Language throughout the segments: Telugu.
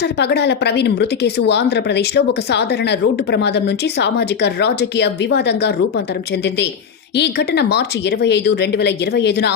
మాస్టర్ పగడాల ప్రవీణ్ మృతి కేసు ఆంధ్రప్రదేశ్లో ఒక సాధారణ రోడ్డు ప్రమాదం నుంచి సామాజిక రాజకీయ వివాదంగా రూపాంతరం చెందింది. ఈ ఘటన మార్చి ఇరవై ఐదు రెండు వేల ఇరవై ఐదున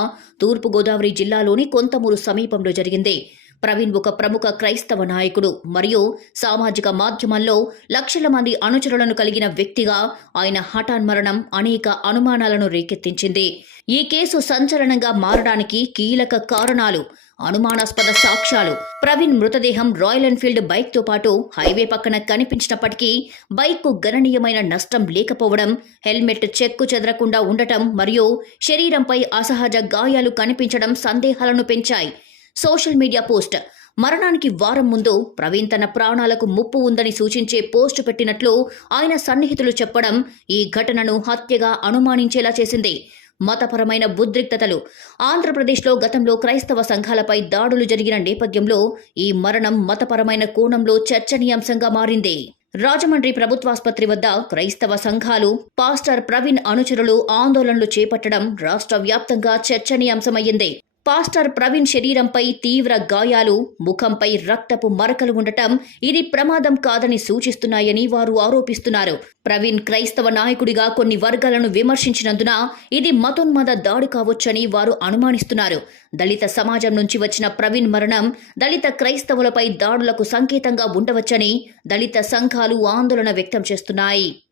తూర్పుగోదావరి జిల్లాలోని కొంతమూరు సమీపంలో జరిగింది. ప్రవీణ్ ఒక ప్రముఖ క్రైస్తవ నాయకుడు. మరియు సామాజిక మాధ్యమాల్లో లక్షల మంది అనుచరులను కలిగిన వ్యక్తిగా ఆయన హఠాన్మరణం అనేక అనుమానాలను రేకెత్తించింది. ఈ కేసు సంచలనంగా మారడానికి కీలక కారణాలు అనుమానాస్పద సాక్ష్యాలు ప్రవీణ్ మృతదేహం రాయల్ ఎన్ఫీల్డ్ బైక్తో పాటు హైవే పక్కన కనిపించినప్పటికీ బైక్కు గణనీయమైన నష్టం లేకపోవడం హెల్మెట్ చెక్కు చెదరకుండా ఉండటం మరియు శరీరంపై అసహజ గాయాలు కనిపించడం సందేహాలను పెంచాయి. Social media post. మరణానికి వారం ముందు ప్రవీణ్ తన ప్రాణాలకు ముప్పు ఉందని సూచించే పోస్టు పెట్టినట్లు ఆయన సన్నిహితులు చెప్పడం ఈ ఘటనను హత్యగా అనుమానించేలా చేసింది. మతపరమైన ఉద్రిక్తతలు. ఆంధ్రప్రదేశ్లో గతంలో క్రైస్తవ సంఘాలపై దాడులు జరిగిన నేపథ్యంలో ఈ మరణం మతపరమైన కోణంలో చర్చనీయాంశంగా మారింది. రాజమండ్రి ప్రభుత్వాసుపత్రి వద్ద క్రైస్తవ సంఘాలు పాస్టర్ ప్రవీణ్ అనుచరులు ఆందోళనలు చేపట్టడం రాష్ట్ర వ్యాప్తంగా చర్చనీయాంశమయ్యింది. పాస్టర్ ప్రవీణ్ శరీరంపై తీవ్ర గాయాలు ముఖంపై రక్తపు మరకలు ఉండటం ఇది ప్రమాదం కాదని సూచిస్తున్నాయని వారు ఆరోపిస్తున్నారు. ప్రవీణ్ క్రైస్తవ నాయకుడిగా కొన్ని వర్గాలను విమర్శించినందున ఇది మతోన్మద దాడి కావచ్చని వారు అనుమానిస్తున్నారు. దళిత సమాజం నుంచి వచ్చిన ప్రవీణ్ మరణం దళిత క్రైస్తవులపై దాడులకు సంకేతంగా ఉండవచ్చని దళిత సంఘాలు ఆందోళన వ్యక్తం చేస్తున్నాయి.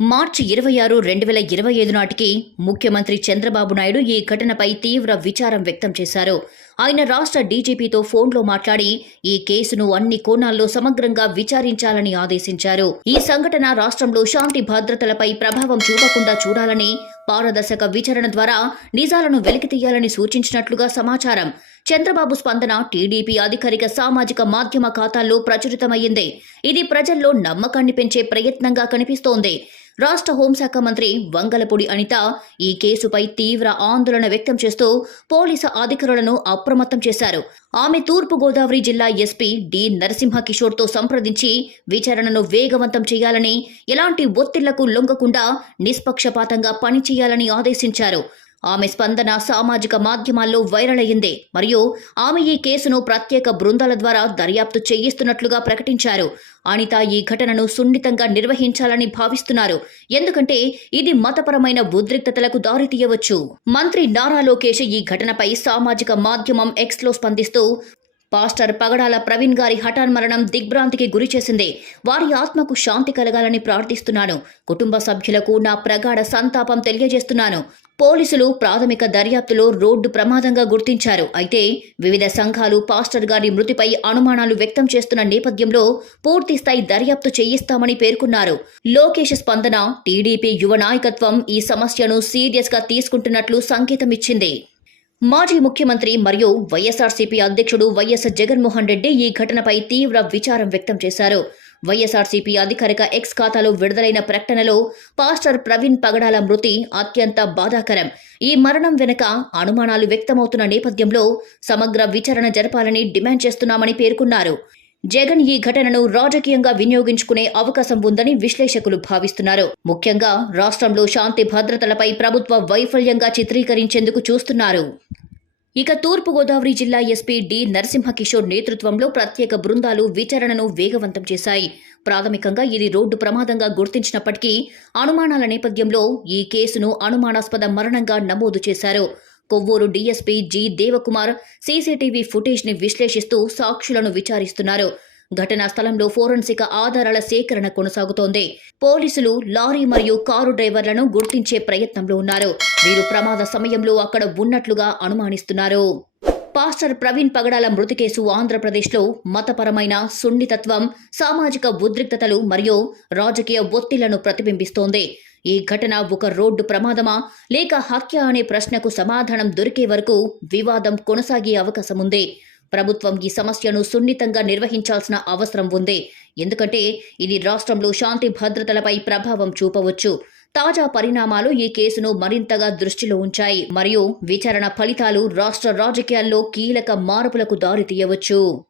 మార్చి ఇరవై ఆరు రెండు వేల ఇరవై ఐదు నాటికి ముఖ్యమంత్రి చంద్రబాబు నాయుడు ఈ ఘటనపై తీవ్ర విచారం వ్యక్తం చేశారు. ఆయన రాష్ట్ర డీజీపీతో ఫోన్లో మాట్లాడి ఈ కేసును అన్ని కోణాల్లో సమగ్రంగా విచారించాలని ఆదేశించారు. ఈ సంఘటన రాష్ట్రంలో శాంతి భద్రతలపై ప్రభావం చూపకుండా చూడాలని పారదర్శక విచారణ ద్వారా నిజాలను వెలికితీయాలని సూచించినట్లుగా సమాచారం చంద్రబాబు స్పందన టీడీపీ అధికారిక సామాజిక మాధ్యమ ఖాతాల్లో ప్రచురితమైంది ఇది ప్రజల్లో నమ్మకాన్ని పెంచే ప్రయత్నంగా కనిపిస్తోంది. రాష్ట్ర హోంశాఖ మంత్రి వంగలపూడి అనిత ఈ కేసుపై తీవ్ర ఆందోళన వ్యక్తం చేస్తూ పోలీసు అధికారులను అప్రమత్తం చేశారు. ఆమె తూర్పు గోదావరి జిల్లా ఎస్పీ డి నరసింహ కిషోర్తో సంప్రదించి విచారణను వేగవంతం చేయాలని ఎలాంటి ఒత్తిళ్ళకు లొంగకుండా నిష్పక్షపాతంగా పనిచేయాలని ఆదేశించారు. ఆమె స్పందన సామాజిక మాధ్యమాల్లో వైరల్ అయింది మరియు ఆమె ఈ కేసును ప్రత్యేక బృందాల ద్వారా దర్యాప్తు చేయిస్తున్నట్లుగా ప్రకటించారు. అనిత ఈ ఘటనను సున్నితంగా నిర్వహించాలని భావిస్తున్నారు. ఎందుకంటే ఇది మతపరమైన ఉద్రిక్తతలకు దారితీయవచ్చు మంత్రి నారా లోకేష్ ఈ ఘటనపై సామాజిక మాధ్యమం ఎక్స్లో స్పందిస్తూ పాస్టర్ పగడాల ప్రవీణ్ గారి హఠాన్ మరణం దిగ్భ్రాంతికి గురి చేసింది. వారి ఆత్మకు శాంతి కలగాలని ప్రార్థిస్తున్నాను. కుటుంబ సభ్యులకు నా ప్రగాఢ సంతాపం తెలియజేస్తున్నాను. పోలీసులు ప్రాథమిక దర్యాప్తులో రోడ్డు ప్రమాదంగా గుర్తించారు. అయితే వివిధ సంఘాలు పాస్టర్ గారి మృతిపై అనుమానాలు వ్యక్తం చేస్తున్న నేపథ్యంలో పూర్తిస్థాయి దర్యాప్తు చేయిస్తామని పేర్కొన్నారు. లోకేష్ స్పందన టీడీపీ యువ నాయకత్వం ఈ సమస్యను సీరియస్గా తీసుకుంటున్నట్లు సంకేతమిచ్చింది. మాజీ ముఖ్యమంత్రి మరియు వైఎస్ఆర్సీపీ అధ్యక్షుడు వైఎస్ జగన్మోహన్ రెడ్డి ఈ ఘటనపై తీవ్ర విచారం వ్యక్తం చేశారు. వైఎస్ఆర్సీపీ అధికారిక ఎక్స్ ఖాతాలో విడుదలైన ప్రకటనలో పాస్టర్ ప్రవీణ్ పగడాల మృతి అత్యంత బాధాకరం. ఈ మరణం వెనుక అనుమానాలు వ్యక్తమవుతున్న నేపథ్యంలో సమగ్ర విచారణ జరపాలని డిమాండ్ చేస్తున్నామని పేర్కొన్నారు. జగన్ ఈ ఘటనను రాజకీయంగా వినియోగించుకునే అవకాశం ఉందని విశ్లేషకులు భావిస్తున్నారు. ముఖ్యంగా రాష్ట్రంలో శాంతి భద్రతలపై ప్రభుత్వ వైఫల్యంగా చిత్రీకరించేందుకు చూస్తున్నారు. ఇక తూర్పుగోదావరి జిల్లా ఎస్పీ డి నరసింహకిషోర్ నేతృత్వంలో ప్రత్యేక బృందాలు విచారణను వేగవంతం చేశాయి. ప్రాథమికంగా ఇది రోడ్డు ప్రమాదంగా గుర్తించినప్పటికీ అనుమానాల నేపథ్యంలో ఈ కేసును అనుమానాస్పద మరణంగా నమోదు చేశారు. Kovvur DSP G Devakumar CCTV ఫుటేజ్ని విశ్లేషిస్తూ సాక్షులను విచారిస్తున్నారు. ఘటనా స్థలంలో ఫోరెన్సిక్ ఆధారాల సేకరణ కొనసాగుతోంది. పోలీసులు లారీ మరియు కారు డ్రైవర్లను గుర్తించే ప్రయత్నంలో ఉన్నారు. వీరు ప్రమాద సమయంలో అక్కడ ఉన్నట్లుగా అనుమానిస్తున్నారు. పాస్టర్ ప్రవీణ్ పగడాల మృతి కేసు ఆంధ్రప్రదేశ్లో మతపరమైన సున్నితత్వం సామాజిక ఉద్రిక్తతలు మరియు రాజకీయ ఒత్తిళ్ళను ప్రతిబింబిస్తోంది. ఈ ఘటన ఒక రోడ్డు ప్రమాదమా? లేక హత్య అనే ప్రశ్నకు సమాధానం దొరికే వరకు వివాదం కొనసాగే అవకాశం ఉంది ప్రభుత్వం ఈ సమస్యను సున్నితంగా నిర్వహించాల్సిన అవసరం ఉంది. ఎందుకంటే ఇది రాష్ట్రంలో శాంతి భద్రతలపై ప్రభావం చూపవచ్చు. తాజా పరిణామాలు ఈ కేసును మరింతగా దృష్టిలో ఉంచాయి. మరియు విచారణ ఫలితాలు రాష్ట్ర రాజకీయాల్లో కీలక మార్పులకు దారితీయవచ్చు.